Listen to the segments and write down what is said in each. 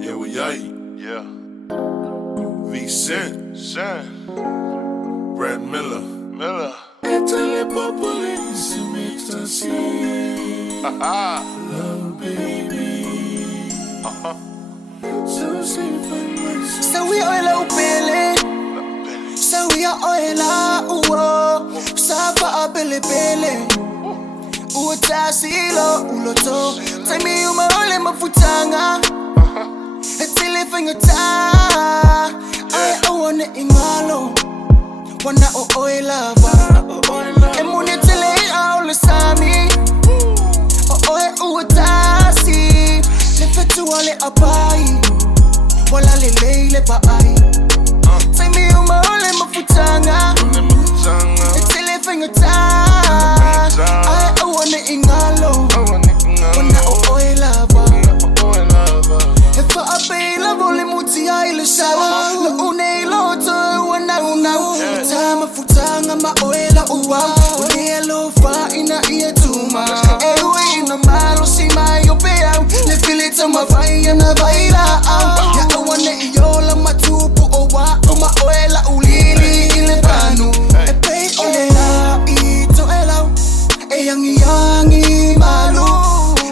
Yeah, we aight. Yeah. V-Cent. Brad Milla. Échale popole y se mix así. Love baby. So we oil out belly. So we are oil out. Safa a belly. Utasilo uloto. Tell me you my only mafutanga. Until if you tie, I wanna ingalo. Wanna oil lava. And money till all the sami. Utasi. Lift to all it abai. Wala lele pa ai. Tell me you my only mafutanga. Until if you tie, I wanna ingalo. Wanna oil lava. If I pay love only muti I le shower. No une loto wana una. Time futanga ma oila uwa. Ule lo fa ina ia tuma. Ewe ina malo si my opea. Le feel to my fire na baila. Ya wana iola matupu owa. Ma oila ulili ile panu. E pay oila ito ela. E yangi malu.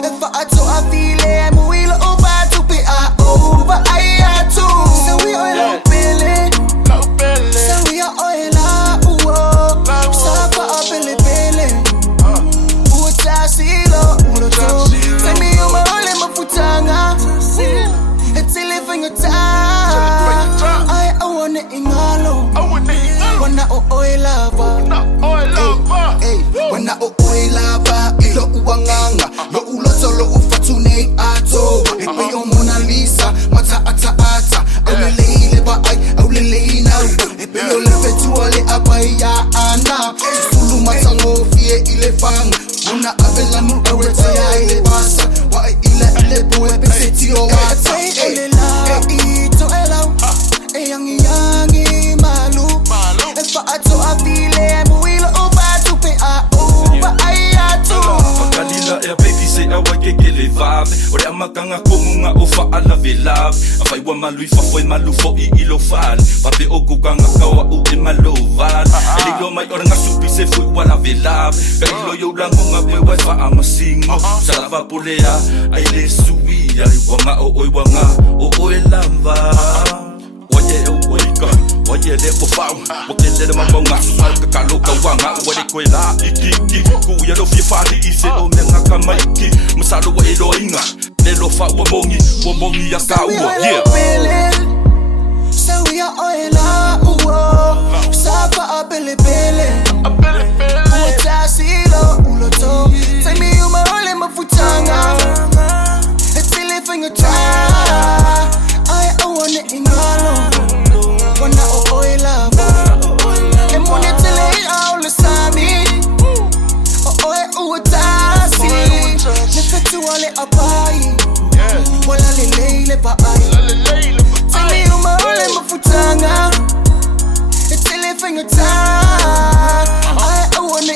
If I to a feel muilo oba. Over I too. So we oil up belly. So we are oil up. Safa up belly. Utasilo uloto. Tell me you my only mafutanga. Until if you tie, I wanna ingalo. Wanna oil up. Wanna oil up. Ilo uwanganga. Lo uloto lo ufatune ato. Ipe yo Mona Lisa. Mata ata. Aulele ba ay. Aulele na. Ipe yo lefe tuwale abaya ana. Sulu matango fie ile fang. Una avela mu awete ya ile basa. Wa ile boe peseti o wata. Elela ito ela. Yangi malu. Efa ato afile muilo oba tupe a oba ayatu. Makalila ya baby say awa kekele vibe. Ore amakanga kongunga ofa ala velab. Afai wa malui fa foi malu fo I ilo fal. Pape oku kanga kawa u e maloval. Eliglo mai ora nga supi se foi wala velab. Kailo yo lango nga pe wa fa amasingo. Salava polea ai le suia. Wanga o oi wanga o oi lamba. Oye le pofau, wakele le mamonga sual kakaloka wanga wale kwela iki kuya lo fifali ise o menga kamaiki musalo wa elo inga le lo fa womongi ya kawo yeah. So we are oil up, safa a belly. Utasilo uloto. Tell me you my only mafutanga. Until if you tie, I wanna ingalo. Wanna oil lava. And money till all the sami. Utasi. Lift to all it abai. Wala lele pa ai. Tell me you my only mafutanga. Until if you tie, I wanna